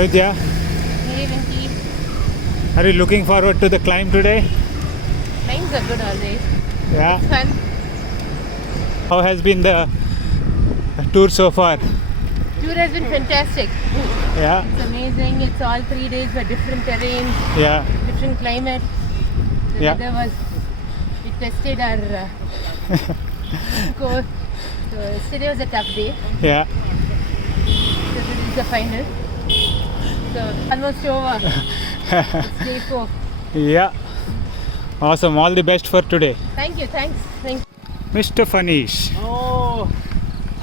Avidya, Hey Venki. are you looking forward to the climb today? Climbs are good always. Yeah. Fun. How has been the tour so far? Tour has been fantastic. Yeah. It's amazing. It's all 3 days but different terrain, Yeah. different climate. The Yeah. weather was, we tested our score. So yesterday was a tough day. Yeah. So this is the final. So almost over. It's day 4. Yeah. Awesome. All the best for today. Thank you. Thanks. Thank Mr. Fanish, Oh,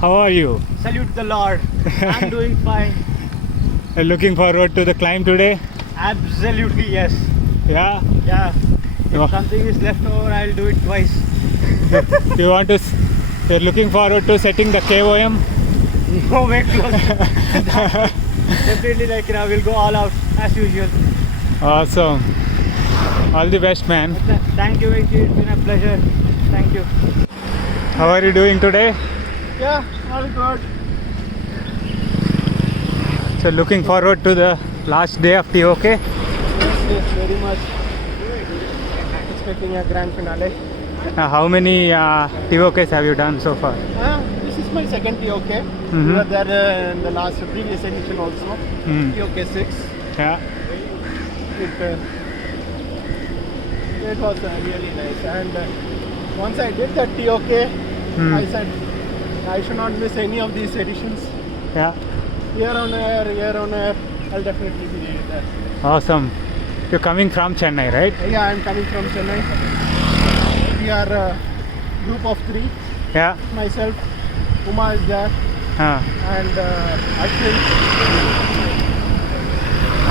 how are you? salute the Lord. I'm doing fine. Looking forward to the climb today? Absolutely, yes. Yeah. Yeah. Yeah. If something is left over, I'll do it twice. You want to? You're looking forward to setting the KOM? No way close. Definitely, we'll go all out as usual. Awesome. All the best, man. Thank you, Venki. It's been a pleasure. Thank you. How are you doing today? Yeah, all good. So looking forward to the last day of TOK. Yes, very much. Expecting a grand finale. How many TOKs have you done so far? This is my second TOK. Mhm. We were there in the previous edition also. Hmm. TOK 6. Yeah. It was really nice, and once I did that TOK, I said I should not miss any of these editions. Yeah. Year on year, I'll definitely be there. Awesome. You're coming from Chennai, right? Yeah, I'm coming from Chennai. We are a group of 3. Yeah. Myself, Uma is there, and Ashwin.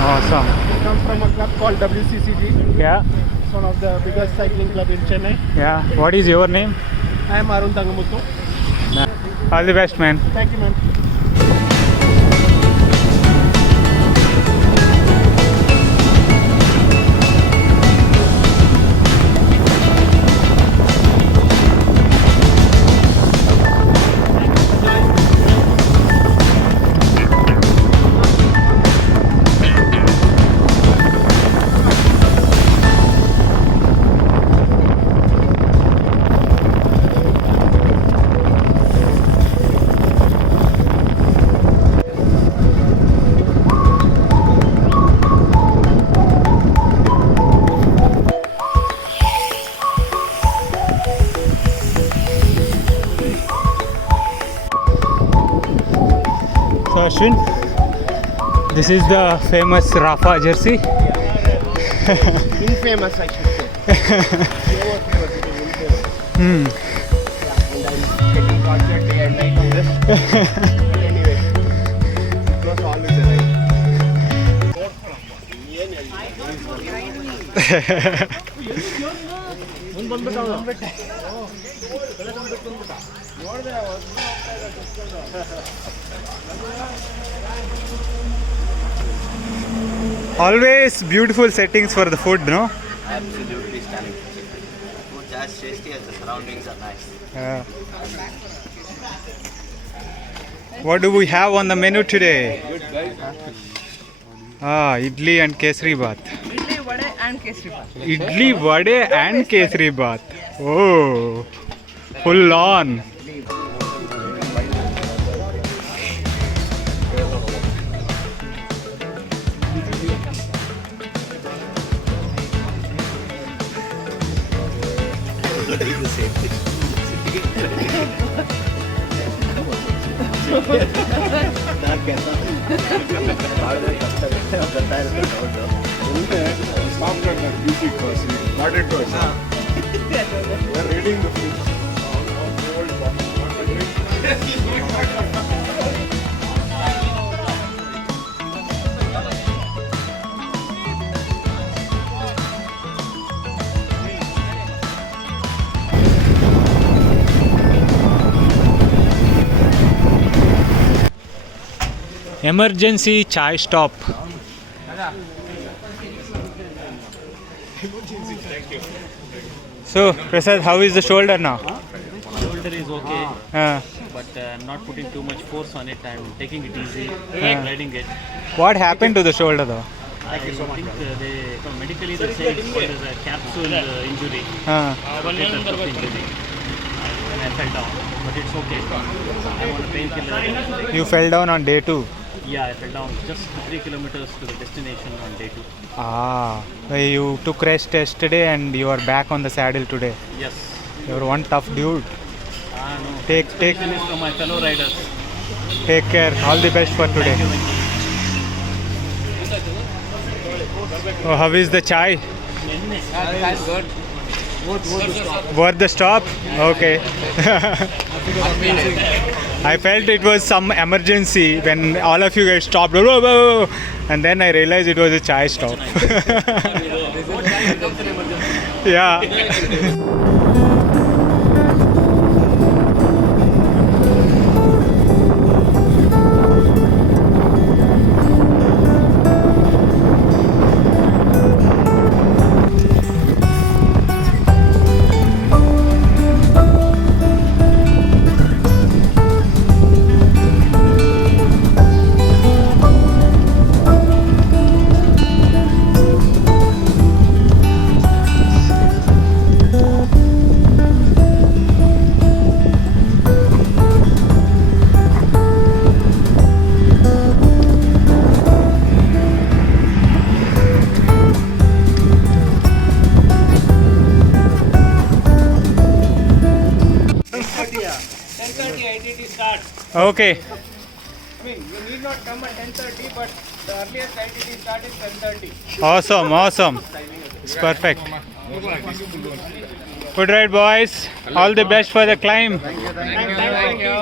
Awesome. He comes from a club called WCCG. Yeah. It's one of the biggest cycling club in Chennai. Yeah. What is your name? I am Arun Tangamuttu. All the best, man. Thank you, man. So Ashwin, this is the famous Rafa jersey. Infamous, I should say. Hmm. And I'm getting tortured day and night on this. But anyway, it was always a ride. Always beautiful settings for the food, no? Absolutely stunning. Food's as tasty as the surroundings are nice. Yeah. What do we have on the menu today? Idli and kesri bath. Idli, vada and kesri bath. Idli, vade and kesri bath. Oh, full on. Emergency chai stop. So, Prasad, how is the shoulder now? Shoulder is okay, Uh, but I'm not putting too much force on it. I'm taking it easy, riding it. What happened to the shoulder though? I think medically they say it's called as a capsule injury. Injury. And I fell down, but it's okay. I'm on a painkiller. You fell down on day 2. Yeah, I fell down just 3 kilometers to the destination on day 2. Ah, you took rest yesterday and you are back on the saddle today. Yes. You're one tough dude. No. Take This from my fellow riders. Take care. All the best for today. Thank you. Oh, how is the chai? That's good. Worth the stop? Okay. I felt it was some emergency when all of you guys stopped. And then I realized it was a chai stop. Yeah. Okay. I mean, you need not come at 10:30, but the earliest ITT start is 10:30. Awesome. It's perfect. Good ride, boys. All the best for the climb. Thank you.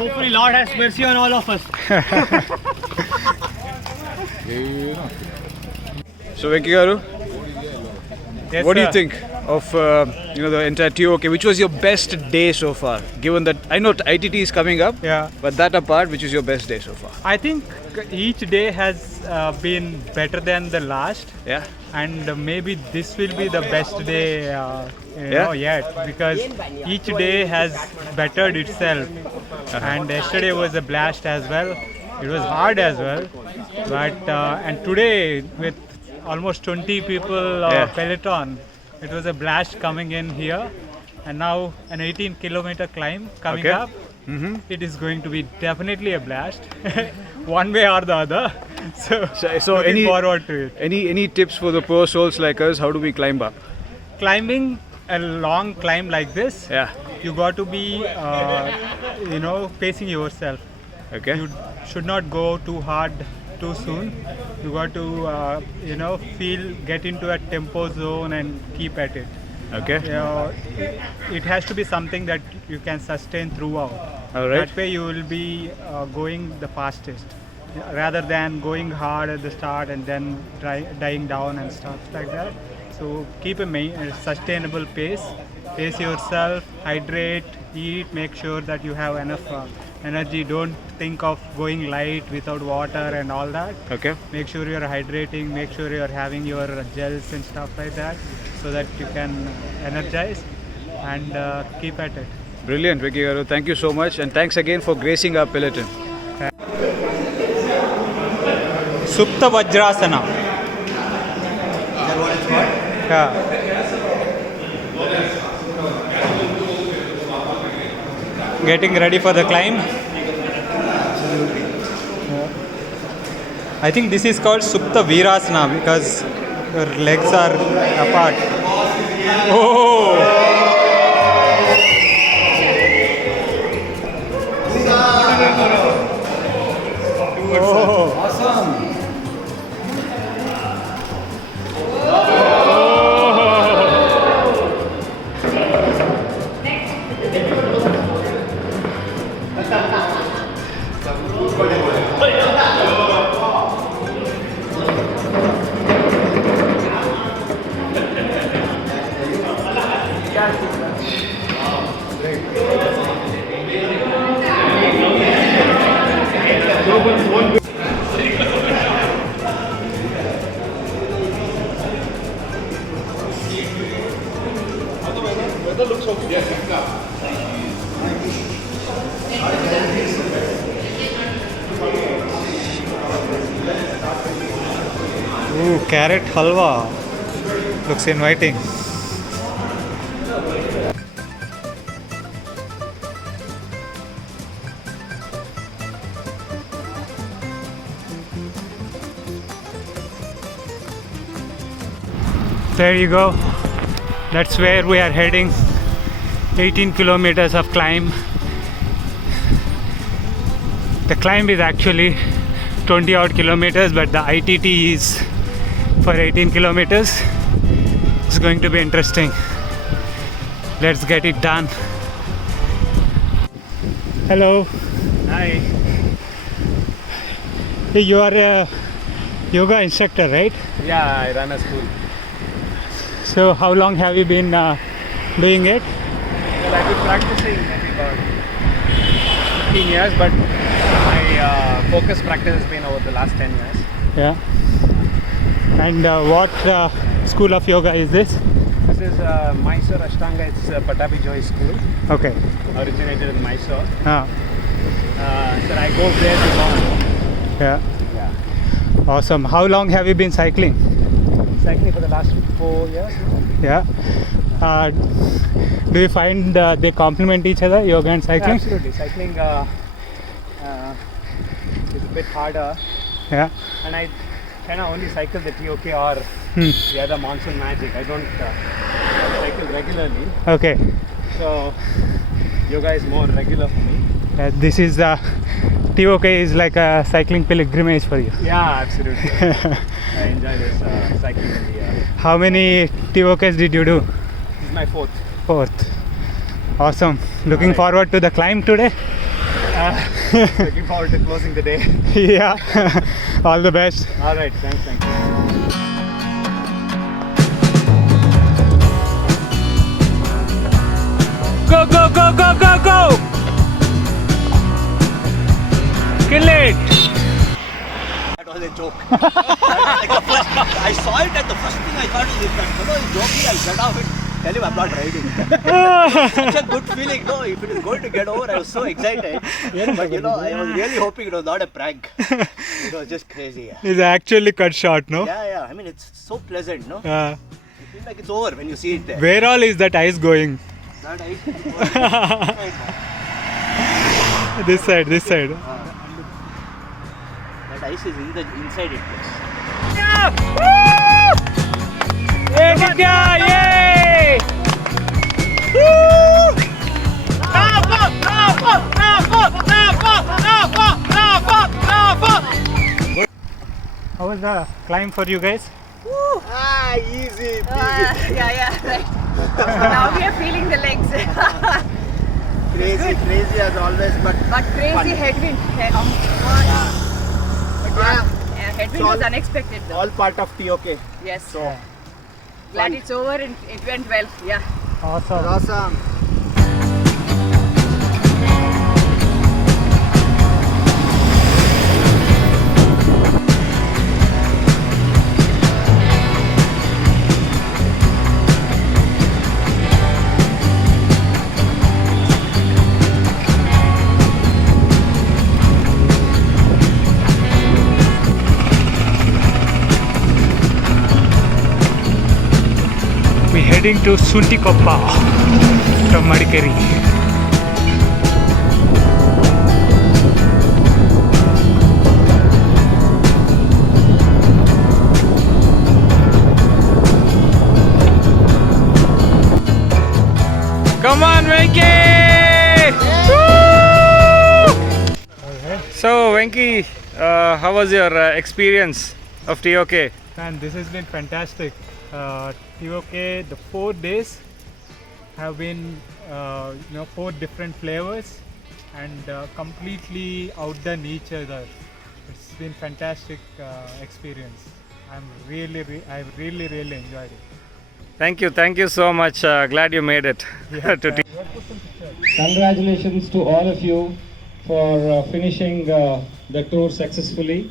Hopefully, Lord has mercy on all of us. So Venki Garu, Yes, what do you sir. think of the entire TOK? Which was your best day so far? Given that I know ITT is coming up, Yeah. but that apart, which is your best day so far? I think each day has been better than the last. Yeah. And maybe this will be the best day yet, because each day has bettered itself. And yesterday was a blast as well. It was hard as well, but and today with almost 20 people peloton, it was a blast coming in here. And now an 18-kilometer climb coming Okay. up. It is going to be definitely a blast, one way or the other. So looking any forward to it. any tips for the poor souls like us? How do we climb up? Climbing a long climb like this, Yeah. you got to be, pacing yourself. Okay. You should not go too hard too soon. You got to, get into a tempo zone and keep at it. Okay. It has to be something that you can sustain throughout. All right. That way you will be going the fastest, rather than going hard at the start and then dying down and stuff like that. So keep a sustainable pace. Pace yourself, hydrate, eat, make sure that you have enough energy. Don't think of going light without water and all that. Okay. Make sure you're hydrating, make sure you're having your gels and stuff like that, so that you can energize and keep at it. Brilliant, Vicky Garu. Thank you so much, and thanks again for gracing our peloton. Supta Vajrasana. Yeah. Getting ready for the climb. I think this is called Supta Virasana because your legs are apart. Oh! Carrot halwa. Looks inviting. There you go. That's where we are heading. 18 kilometers of climb. The climb is actually 20 odd kilometers, but the ITT is for 18 kilometers. It's going to be interesting. Let's get it done. Hello. Hi. Hey, you are a yoga instructor, right? Yeah, I run a school. So how long have you been doing it? Well, I've been practicing maybe about 15 years, but my focus practice has been over the last 10 years. Yeah. And what school of yoga is this? This is Mysore Ashtanga. It's Patabi Joy School, Okay. originated in Mysore. Ah, So I go there to learn. yeah. Yeah. Awesome. How long have you been cycling? Cycling for the last 4 years. Yeah. Do you find they complement each other, yoga and cycling? Absolutely. Cycling is a bit harder, Yeah. and I kind of only cycle the TOK or the other Monsoon Magic. I don't cycle regularly, Okay. so yoga is more regular for me. This is TOK is like a cycling pilgrimage for you. Yeah, absolutely. I enjoy this cycling in the How many TOKs did you do? This is my Fourth. Awesome. Looking Alright. forward to the climb today. Looking forward to closing the day. Yeah. All the best. All right, thanks. Go, go, go, go, go, go! Kill it! That was a joke. Like the first, I saw it and the first thing I thought was if that fellow is joking, I'll shut off it. Tell him I'm not riding. Such a good feeling, no? If it is going to get over, I was so excited. But you know, I was really hoping it was not a prank. It was just crazy. Yeah, It's actually cut short, no? yeah. I mean, it's so pleasant, no? Uh, You feel like it's over when you see it there. where all is that ice going? That ice. This side, this side. That ice is inside it. Hey, Nitya! Yay! How was the climb for you guys? Easy. Yeah, right. Now we are feeling the legs. Crazy as always, but Crazy headwind. Headwind was unexpected though. all part of TOK. Yes. So Glad it's over and it went well. Yeah. Awesome. awesome. We're heading to Suntikoppa from Madikeri. Come on, Venki! So, Venki, how was your experience of TOK? Man, this has been fantastic. TOK, the 4 days have been, 4 different flavors and completely outdone each other. It's been fantastic experience. I've really enjoyed it. Thank you so much. Glad you made it. to Congratulations to all of you for finishing the tour successfully.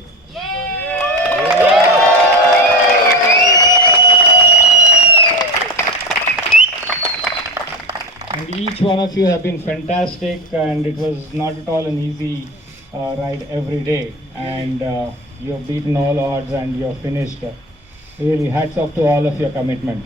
And each one of you have been fantastic, and it was not at all an easy ride every day. And you have beaten all odds and you have finished Really, hats off to all of your commitment.